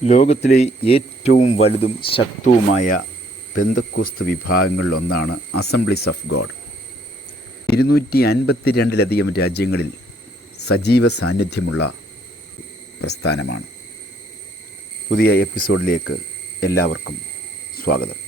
ലോകത്തിലെ ഏറ്റവും വലുതും ശക്തവുമായ പെന്തക്കോസ്ത് വിഭാഗങ്ങളിലൊന്നാണ് അസംബ്ലീസ് ഓഫ് ഗോഡ്. 252 രാജ്യങ്ങളിൽ സജീവ സാന്നിധ്യമുള്ള പ്രസ്ഥാനമാണ്. പുതിയ എപ്പിസോഡിലേക്ക് എല്ലാവർക്കും സ്വാഗതം.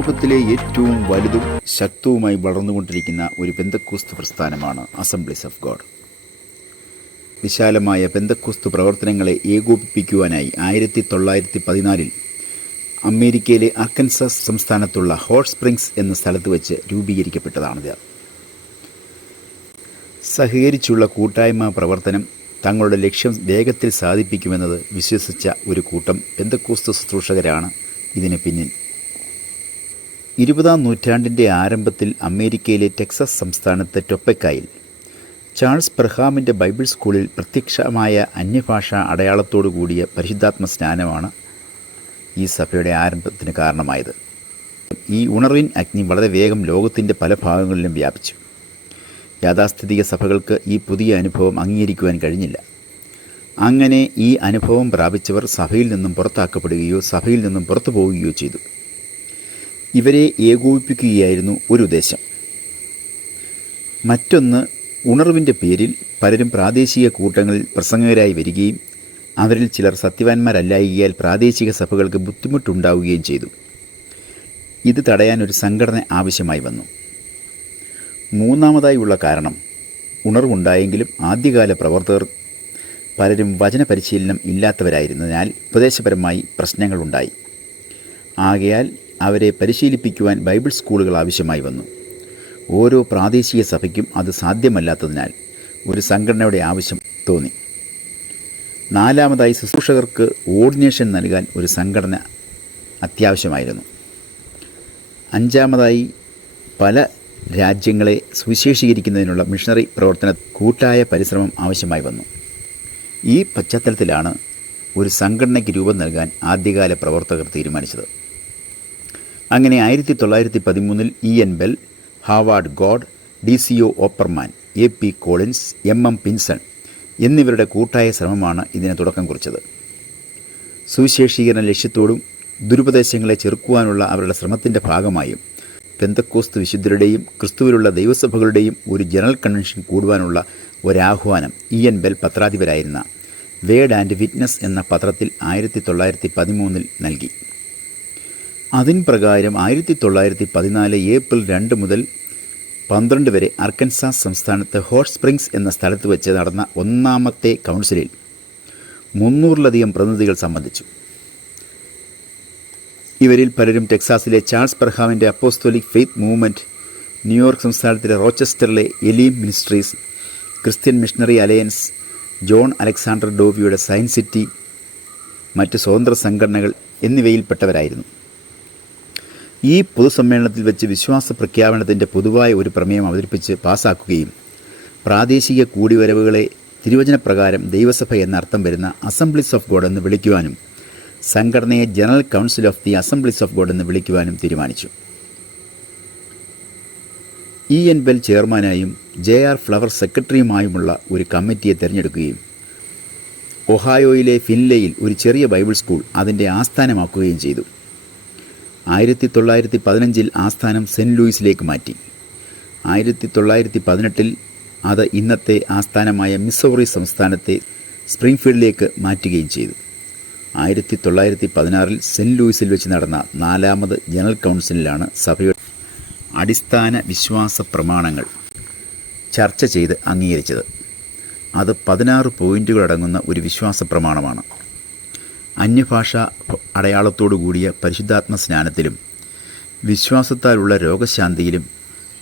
ലോകത്തിലെ ഏറ്റവും വലുതും ശക്തവുമായി വളർന്നുകൊണ്ടിരിക്കുന്ന ഒരു പെന്തക്കോസ്ത് പ്രസ്ഥാനമാണ് അസംബ്ലീസ് ഓഫ് ഗോഡ്. വിശാലമായ പെന്തക്കോസ്ത് പ്രവർത്തനങ്ങളെ ഏകോപിപ്പിക്കുവാനായി 1914 അമേരിക്കയിലെ അർക്കൻസാസ് സംസ്ഥാനത്തുള്ള ഹോട്ട് സ്പ്രിങ്സ് എന്ന സ്ഥലത്ത് വെച്ച് രൂപീകരിക്കപ്പെട്ടതാണിത്. സഹകരിച്ചുള്ള കൂട്ടായ്മ പ്രവർത്തനം തങ്ങളുടെ ലക്ഷ്യം വേഗത്തിൽ സാധിപ്പിക്കുമെന്നത് വിശ്വസിച്ച ഒരു കൂട്ടം പെന്തക്കോസ്ത് ശുശ്രൂഷകരാണ് ഇതിന് പിന്നിൽ. 20-ാം നൂറ്റാണ്ടിൻ്റെ ആരംഭത്തിൽ അമേരിക്കയിലെ ടെക്സസ് സംസ്ഥാനത്തെ ടൊപ്പക്കായിൽ ചാൾസ് പെർഹാമിൻ്റെ ബൈബിൾ സ്കൂളിൽ പ്രത്യക്ഷമായ അന്യഭാഷാ അടയാളത്തോടു കൂടിയ പരിശുദ്ധാത്മ സ്നാനമാണ് ഈ സഭയുടെ ആരംഭത്തിന് കാരണമായത്. ഈ ഉണർവിൻ അഗ്നി വളരെ വേഗം ലോകത്തിൻ്റെ പല ഭാഗങ്ങളിലും വ്യാപിച്ചു. യാഥാസ്ഥിതിക സഭകൾക്ക് ഈ പുതിയ അനുഭവം അംഗീകരിക്കുവാൻ കഴിഞ്ഞില്ല. അങ്ങനെ ഈ അനുഭവം പ്രാപിച്ചവർ സഭയിൽ നിന്നും പുറത്താക്കപ്പെടുകയോ സഭയിൽ നിന്നും പുറത്തു പോവുകയോ ചെയ്തു. ഇവരെ ഏകോപിപ്പിക്കുകയായിരുന്നു ഒരു ഉദ്ദേശം. മറ്റൊന്ന്, ഉണർവിൻ്റെ പേരിൽ പലരും പ്രാദേശിക കൂട്ടങ്ങളിൽ പ്രസംഗകരായി വരികയും അവരിൽ ചിലർ സത്യവാന്മാരല്ലായകയാൽ പ്രാദേശിക സഭകൾക്ക് ബുദ്ധിമുട്ടുണ്ടാവുകയും ചെയ്തു. ഇത് തടയാൻ ഒരു സംഘടന ആവശ്യമായി വന്നു. മൂന്നാമതായുള്ള കാരണം, ഉണർവുണ്ടായെങ്കിലും ആദ്യകാല പ്രവർത്തകർ പലരും വചന പരിശീലനം ഇല്ലാത്തവരായിരുന്നതിനാൽ ഉപദേശപരമായി പ്രശ്നങ്ങളുണ്ടായി. ആകയാൽ അവരെ പരിശീലിപ്പിക്കുവാൻ ബൈബിൾ സ്കൂളുകൾ ആവശ്യമായി വന്നു. ഓരോ പ്രാദേശിക സഭയ്ക്കും അത് സാധ്യമല്ലാത്തതിനാൽ ഒരു സംഘടനയുടെ ആവശ്യം തോന്നി. നാലാമതായി, ശുശ്രൂഷകർക്ക് ഓർഡിനേഷൻ നൽകാൻ ഒരു സംഘടന അത്യാവശ്യമായിരുന്നു. അഞ്ചാമതായി, പല രാജ്യങ്ങളെ സുവിശേഷീകരിക്കുന്നതിനുള്ള മിഷണറി പ്രവർത്തന കൂട്ടായ പരിശ്രമം ആവശ്യമായി വന്നു. ഈ പശ്ചാത്തലത്തിലാണ് ഒരു സംഘടനയ്ക്ക് രൂപം നൽകാൻ ആദ്യകാല പ്രവർത്തകർ തീരുമാനിച്ചത്. അങ്ങനെ 1913 E N. Bell, Howard Goss, D.C.O. Opperman, A.P. Collins, M.M. Pinson എന്നിവരുടെ കൂട്ടായ ശ്രമമാണ് ഇതിന് തുടക്കം കുറിച്ചത്. സുവിശേഷീകരണ ലക്ഷ്യത്തോടും ദുരുപദേശങ്ങളെ ചെറുക്കുവാനുള്ള അവരുടെ ശ്രമത്തിൻ്റെ ഭാഗമായും പെന്തക്കോസ്ത് വിശുദ്ധരുടെയും ക്രിസ്തുവിലുള്ള ദൈവസഭകളുടെയും ഒരു ജനറൽ കൺവെൻഷൻ കൂടുവാനുള്ള ഒരാഹ്വാനം ഇ.എൻ. ബെൽ പത്രാധിപരായിരുന്ന വേഡ് ആൻഡ് വിറ്റ്നസ് എന്ന പത്രത്തിൽ 1913 നൽകി. അതിന് പ്രകാരം 1914 ഏപ്രിൽ 2 മുതൽ 12 വരെ അർക്കൻസാസ് സംസ്ഥാനത്ത് ഹോട്ട് സ്പ്രിങ്സ് എന്ന സ്ഥലത്ത് വെച്ച് നടന്ന ഒന്നാമത്തെ കൗൺസിലിൽ 300-ലധികം പ്രതിനിധികൾ സംബന്ധിച്ചു. ഇവരിൽ പലരും ടെക്സാസിലെ ചാൾസ് പെർഹാമിൻ്റെ അപ്പോസ്തോലിക് ഫെയ്ത്ത് മൂവ്മെൻറ്റ്, ന്യൂയോർക്ക് സംസ്ഥാനത്തിലെ റോച്ചസ്റ്ററിലെ Elim Ministries, Christian Missionary Alliance, John Alexander ഡോവിയുടെ സയൻസ് സിറ്റി, മറ്റ് സ്വതന്ത്ര സംഘടനകൾ എന്നിവയിൽപ്പെട്ടവരായിരുന്നു. ഈ പൊതുസമ്മേളനത്തിൽ വെച്ച് വിശ്വാസ പ്രഖ്യാപനത്തിൻ്റെ പൊതുവായ ഒരു പ്രമേയം അവതരിപ്പിച്ച് പാസാക്കുകയും പ്രാദേശിക കൂടിവരവുകളെ തിരുവചനപ്രകാരം ദൈവസഭ എന്നർത്ഥം വരുന്ന അസംബ്ലീസ് ഓഫ് ഗോഡ് എന്ന് വിളിക്കുവാനും സംഘടനയെ general council of the Assemblies of God എന്ന് വിളിക്കുവാനും തീരുമാനിച്ചു. ഇ.എൻ. Bell ചെയർമാനായും J.R. ഫ്ലവർ സെക്രട്ടറിയുമായുമുള്ള ഒരു കമ്മിറ്റിയെ തിരഞ്ഞെടുക്കുകയും ഒഹായോയിലെ ഫിൻലേയിൽ ഒരു ചെറിയ ബൈബിൾ സ്കൂൾ അതിൻ്റെ ആസ്ഥാനമാക്കുകയും ചെയ്തു. 1915 ആസ്ഥാനം സെൻറ്റ് ലൂയിസിലേക്ക് മാറ്റി. 1918 അത് ഇന്നത്തെ ആസ്ഥാനമായ മിസൗറി സംസ്ഥാനത്തെ സ്പ്രിംഗ്ഫീൽഡിലേക്ക് മാറ്റുകയും ചെയ്തു. 1916 സെൻറ്റ് ലൂയിസിൽ വെച്ച് നടന്ന 4ാമത് ജനറൽ കൗൺസിലിലാണ് സഭയുടെ അടിസ്ഥാന വിശ്വാസ പ്രമാണങ്ങൾ ചർച്ച ചെയ്ത് അംഗീകരിച്ചത്. അത് 16 പോയിൻറ്റുകളടങ്ങുന്ന ഒരു വിശ്വാസ പ്രമാണമാണ്. അന്യഭാഷ അടയാളത്തോടു കൂടിയ പരിശുദ്ധാത്മ സ്നാനത്തിലും വിശ്വാസത്താലുള്ള രോഗശാന്തിയിലും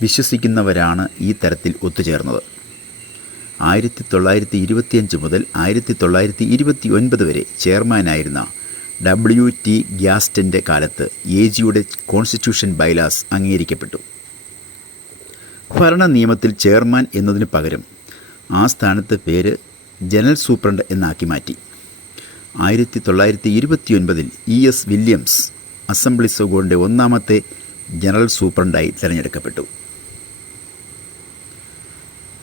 വിശ്വസിക്കുന്നവരാണ് ഈ തരത്തിൽ ഒത്തുചേർന്നത്. 1925 മുതൽ 1929 വരെ ചെയർമാനായിരുന്ന W.T. ഗ്യാസ്റ്റൻ്റെ കാലത്ത് AGയുടെ കോൺസ്റ്റിറ്റ്യൂഷൻ ബൈലാസ് അംഗീകരിക്കപ്പെട്ടു. ഭരണ നിയമത്തിൽ ചെയർമാൻ എന്നതിന് പകരം ആ സ്ഥാനത്ത് പേര് ജനറൽ സൂപ്രണ്ട് എന്നാക്കി മാറ്റി. 1929 E.S. വില്യംസ് അസംബ്ലീസ് ഓഫ് ഗോഡിൻ്റെ ഒന്നാമത്തെ ജനറൽ സൂപ്രണ്ടായി തിരഞ്ഞെടുക്കപ്പെട്ടു.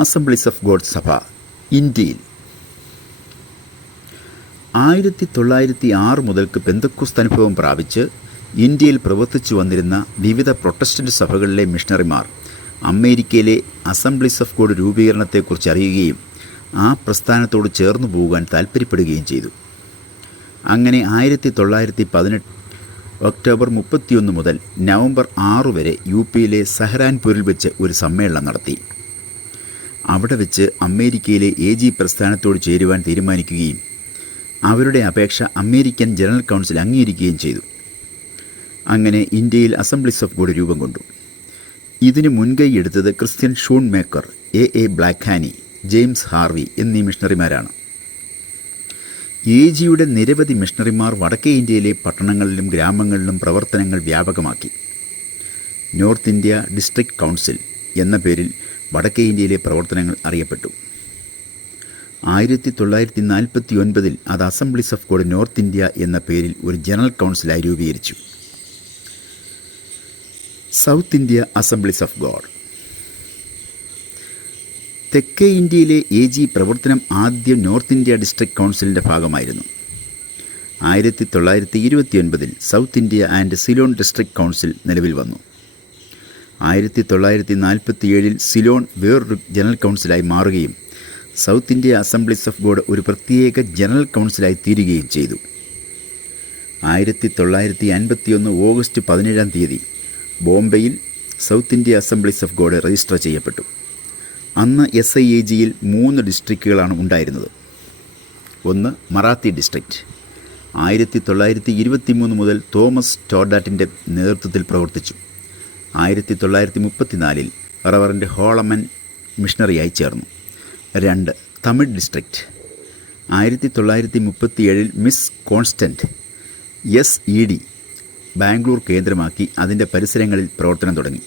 അസംബ്ലീസ് ഓഫ് ഗോഡ് സഭ ഇന്ത്യയിൽ 1906 മുതൽക്ക് പെന്തക്കോസ്ത് അനുഭവം പ്രാപിച്ച് ഇന്ത്യയിൽ പ്രവർത്തിച്ചു വന്നിരുന്ന വിവിധ പ്രൊട്ടസ്റ്റന്റ് സഭകളിലെ മിഷണറിമാർ അമേരിക്കയിലെ അസംബ്ലീസ് ഓഫ് ഗോഡ് രൂപീകരണത്തെക്കുറിച്ച് അറിയുകയും ആ പ്രസ്ഥാനത്തോട് ചേർന്നു പോകാൻ താൽപ്പര്യപ്പെടുകയും ചെയ്തു. അങ്ങനെ 1918 ഒക്ടോബർ 31 മുതൽ നവംബർ 6 വരെ യുപിയിലെ സഹരാൻപൂരിൽ വെച്ച് ഒരു സമ്മേളനം നടത്തി. അവിടെ വെച്ച് അമേരിക്കയിലെ AG പ്രസ്ഥാനത്തോട് ചേരുവാൻ തീരുമാനിക്കുകയും അവരുടെ അപേക്ഷ അമേരിക്കൻ ജനറൽ കൗൺസിൽ അംഗീകരിക്കുകയും ചെയ്തു. അങ്ങനെ ഇന്ത്യയിൽ അസംബ്ലീസ് ഓഫ് ഗോഡ് രൂപം കൊണ്ടു. ഇതിന് മുൻകൈയെടുത്തത് ക്രിസ്ത്യൻ ഷൂൺ മേക്കർ, A. ബ്ലാക്ക്ഹാനി, ജെയിംസ് ഹാർവി എന്നീ മിഷണറിമാരാണ്. AGയുടെ നിരവധി മിഷണറിമാർ വടക്കേ ഇന്ത്യയിലെ പട്ടണങ്ങളിലും ഗ്രാമങ്ങളിലും പ്രവർത്തനങ്ങൾ വ്യാപകമാക്കി. നോർത്ത് ഇന്ത്യ ഡിസ്ട്രിക്ട് കൗൺസിൽ എന്ന പേരിൽ വടക്കേ ഇന്ത്യയിലെ പ്രവർത്തനങ്ങൾ അറിയപ്പെട്ടു. 1949 അത് assemblies of God North India എന്ന പേരിൽ ഒരു ജനറൽ കൗൺസിലായി രൂപീകരിച്ചു. South India Assemblies of God. തെക്കേ ഇന്ത്യയിലെ AG പ്രവർത്തനം ആദ്യം നോർത്ത് ഇന്ത്യ ഡിസ്ട്രിക്ട് കൗൺസിലിൻ്റെ ഭാഗമായിരുന്നു. 1929 south India and Ceylon district council നിലവിൽ വന്നു. 1947 സിലോൺ വേറൊരു ജനറൽ കൗൺസിലായി മാറുകയും south India Assemblies of God ഒരു പ്രത്യേക ജനറൽ കൗൺസിലായി തീരുകയും ചെയ്തു. 1951 ഓഗസ്റ്റ് 17 ബോംബെയിൽ south India Assemblies of God register ചെയ്യപ്പെട്ടു. അന്ന് SIAGയിൽ 3 ഡിസ്ട്രിക്റ്റുകളാണ് ഉണ്ടായിരുന്നത്. ഒന്ന് മറാത്തി ഡിസ്ട്രിക്റ്റ്. 1923 മുതൽ തോമസ് ടോഡാറ്റിൻ്റെ നേതൃത്വത്തിൽ പ്രവർത്തിച്ചു. 1934 റവറൻഡ് ഹോളമൻ മിഷണറിയായി ചേർന്നു. 2 Tamil district. 1937 miss constant SED Bangalore കേന്ദ്രമാക്കി അതിൻ്റെ പരിസരങ്ങളിൽ പ്രവർത്തനം തുടങ്ങി.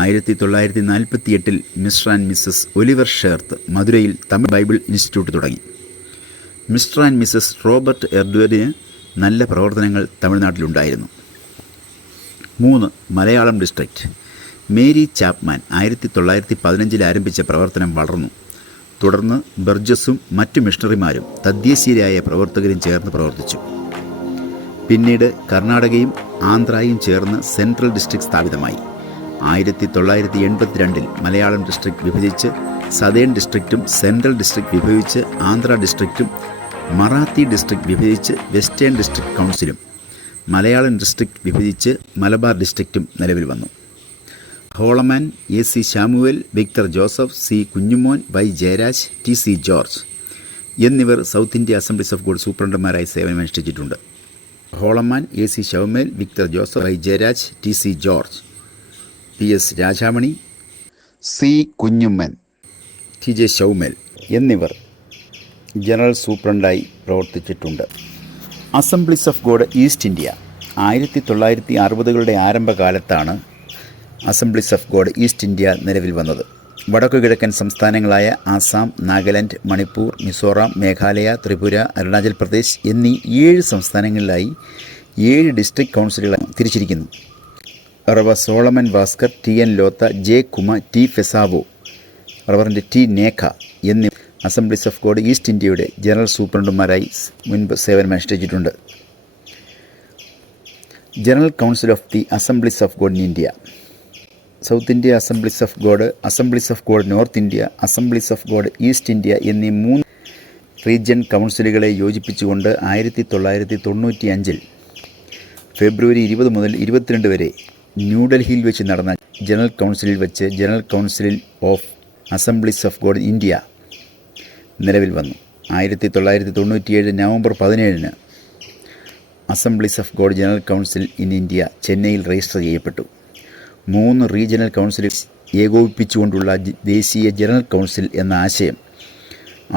1948 മിസ്റ്റർ ആൻഡ് മിസ്സസ് ഒലിവർ ഷേർത്ത് മധുരയിൽ തമിഴ് ബൈബിൾ ഇൻസ്റ്റിറ്റ്യൂട്ട് തുടങ്ങി. മിസ്റ്റർ ആൻഡ് മിസ്സസ് റോബർട്ട് എർഡ്വേഡിന് നല്ല പ്രവർത്തനങ്ങൾ തമിഴ്നാട്ടിലുണ്ടായിരുന്നു. 3 മലയാളം ഡിസ്ട്രിക്റ്റ്. മേരി ചാപ്മാൻ 1915 ആരംഭിച്ച പ്രവർത്തനം വളർന്നു. തുടർന്ന് ബർജസും മറ്റു മിഷണറിമാരും തദ്ദേശീയരായ പ്രവർത്തകരും ചേർന്ന് പ്രവർത്തിച്ചു. പിന്നീട് കർണാടകയും ആന്ധ്രയും ചേർന്ന് സെൻട്രൽ ഡിസ്ട്രിക്ട് സ്ഥാപിതമായി. 1982 മലയാളം ഡിസ്ട്രിക്ട് വിഭജിച്ച് സതേൺ ഡിസ്ട്രിക്റ്റും സെൻട്രൽ ഡിസ്ട്രിക്ട് വിഭജിച്ച് ആന്ധ്ര ഡിസ്ട്രിക്റ്റും മറാത്തി ഡിസ്ട്രിക്ട് വിഭജിച്ച് വെസ്റ്റേൺ ഡിസ്ട്രിക്ട് കൗൺസിലും മലയാളം ഡിസ്ട്രിക്ട് വിഭജിച്ച് മലബാർ ഡിസ്ട്രിക്റ്റും നിലവിൽ വന്നു. ഹോളമാൻ, AC Samuel, Victor Joseph, C Kunjumon, Y Jayaraj, TC George എന്നിവർ South India Assemblies of God സൂപ്രണ്ടന്മാരായി സേവനമനുഷ്ഠിച്ചിട്ടുണ്ട്. ഹോളമാൻ, AC Samuel, Victor Joseph, Y Jayaraj, TC George, PS Rajamani, C Kunjumman, TJ Samuel എന്നിവർ ജനറൽ സൂപ്രണ്ടായി പ്രവർത്തിച്ചിട്ടുണ്ട്. Assemblies of God East India 1960കളുടെ ആരംഭകാലത്താണ് Assemblies of God East India നിലവിൽ വന്നത്. വടക്കുകിഴക്കൻ സംസ്ഥാനങ്ങളായ ആസാം, നാഗാലാൻഡ്, മണിപ്പൂർ, മിസോറാം, മേഘാലയ, ത്രിപുര, അരുണാചൽ പ്രദേശ് എന്നീ 7 സംസ്ഥാനങ്ങളിലായി 7 ഡിസ്ട്രിക്ട് കൗൺസിലുകൾ തിരിച്ചിരിക്കുന്നു. Rev Solomon Bhaskar, TN Lotha, J Kuma, T Fesao, reverend T Nekha എന്നിവർ അസംബ്ലീസ് ഓഫ് ഗോഡ് ഈസ്റ്റ് ഇന്ത്യയുടെ ജനറൽ സൂപ്രണ്ടുമാരായി മുൻപ് സേവനമനുഷ്ഠിച്ചിട്ടുണ്ട്. General council of the Assemblies of God in India. South India Assemblies of God, Assemblies of God North India, Assemblies of God East India എന്നീ 3 region കൗൺസിലുകളെ യോജിപ്പിച്ചുകൊണ്ട് 1995 ഫെബ്രുവരി 20 മുതൽ 22 വരെ ന്യൂഡൽഹിയിൽ വെച്ച് നടന്ന ജനറൽ കൗൺസിലിൽ വെച്ച് general council of assemblies of God India നിലവിൽ വന്നു. 1997 November 17 assemblies of God general council in India ചെന്നൈയിൽ രജിസ്റ്റർ ചെയ്യപ്പെട്ടു. 3 റീജിയണൽ കൗൺസിലുകൾ ഏകോപിപ്പിച്ചുകൊണ്ടുള്ള ദേശീയ ജനറൽ കൗൺസിൽ എന്ന ആശയം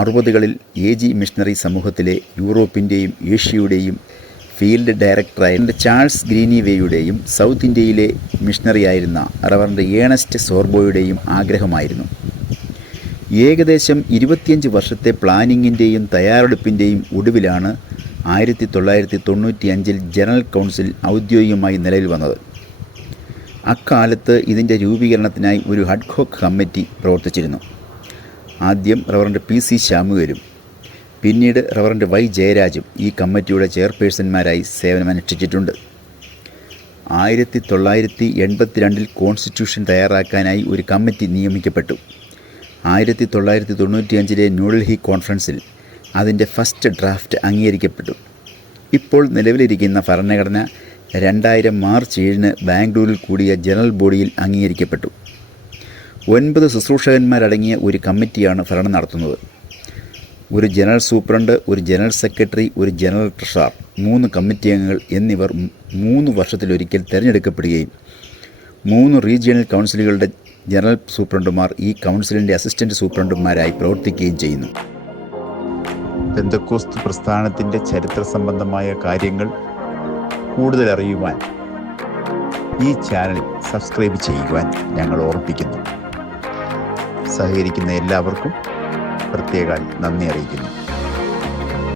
60കളിൽ AG മിഷണറി സമൂഹത്തിലെ യൂറോപ്പിൻ്റെയും ഏഷ്യയുടെയും ഫീൽഡ് ഡയറക്ടറായിരുന്ന ചാൾസ് ഗ്രീനിവേയുടെയും സൗത്ത് ഇന്ത്യയിലെ മിഷണറിയായിരുന്ന റവറൻഡ് ഏണസ്റ്റ് സോർബോയുടെയും ആഗ്രഹമായിരുന്നു. ഏകദേശം 25 വർഷത്തെ പ്ലാനിങ്ങിൻ്റെയും തയ്യാറെടുപ്പിൻ്റെയും ഒടുവിലാണ് 1995 ജനറൽ കൗൺസിൽ ഔദ്യോഗികമായി നിലവിൽ വന്നത്. അക്കാലത്ത് ഇതിൻ്റെ രൂപീകരണത്തിനായി ഒരു അഡ്ഹോക് കമ്മിറ്റി പ്രവർത്തിച്ചിരുന്നു. ആദ്യം റവറൻഡ് PC ശാമുവേലും പിന്നീട് റവറൻഡ് Y ജയരാജും ഈ കമ്മിറ്റിയുടെ ചെയർപേഴ്സന്മാരായി സേവനമനുഷ്ഠിച്ചിട്ടുണ്ട്. 1982 കോൺസ്റ്റിറ്റ്യൂഷൻ തയ്യാറാക്കാനായി ഒരു കമ്മിറ്റി നിയമിക്കപ്പെട്ടു. 1995 ന്യൂഡൽഹി കോൺഫറൻസിൽ അതിൻ്റെ ഫസ്റ്റ് ഡ്രാഫ്റ്റ് അംഗീകരിക്കപ്പെട്ടു. ഇപ്പോൾ നിലവിലിരിക്കുന്ന ഭരണഘടന 2000 മാർച്ച് 7 ബാംഗ്ലൂരിൽ കൂടിയ ജനറൽ ബോഡിയിൽ അംഗീകരിക്കപ്പെട്ടു. 9 ശുശ്രൂഷകന്മാരടങ്ങിയ ഒരു കമ്മിറ്റിയാണ് ഭരണം നടത്തുന്നത്. ഒരു ജനറൽ സൂപ്രണ്ട്, ഒരു ജനറൽ സെക്രട്ടറി, ഒരു ജനറൽ ട്രഷറർ, 3 കമ്മിറ്റി അംഗങ്ങൾ എന്നിവർ 3 വർഷത്തിലൊരിക്കൽ തിരഞ്ഞെടുക്കപ്പെടുകയും 3 റീജിയണൽ കൗൺസിലുകളുടെ ജനറൽ സൂപ്രണ്ടുമാർ ഈ കൗൺസിലിൻ്റെ അസിസ്റ്റൻ്റ് സൂപ്രണ്ടുമാരായി പ്രവർത്തിക്കുകയും ചെയ്യുന്നു. പെന്തക്കോസ്ത് പ്രസ്ഥാനത്തിൻ്റെ ചരിത്ര സംബന്ധമായ കാര്യങ്ങൾ കൂടുതൽ അറിയുവാൻ ഈ ചാനൽ സബ്സ്ക്രൈബ് ചെയ്യുവാൻ ഞങ്ങൾ ഓർമ്മിപ്പിക്കുന്നു. സഹകരിക്കുന്ന എല്ലാവർക്കും പ്രത്യേകം നന്ദി അറിയിക്കുന്നു.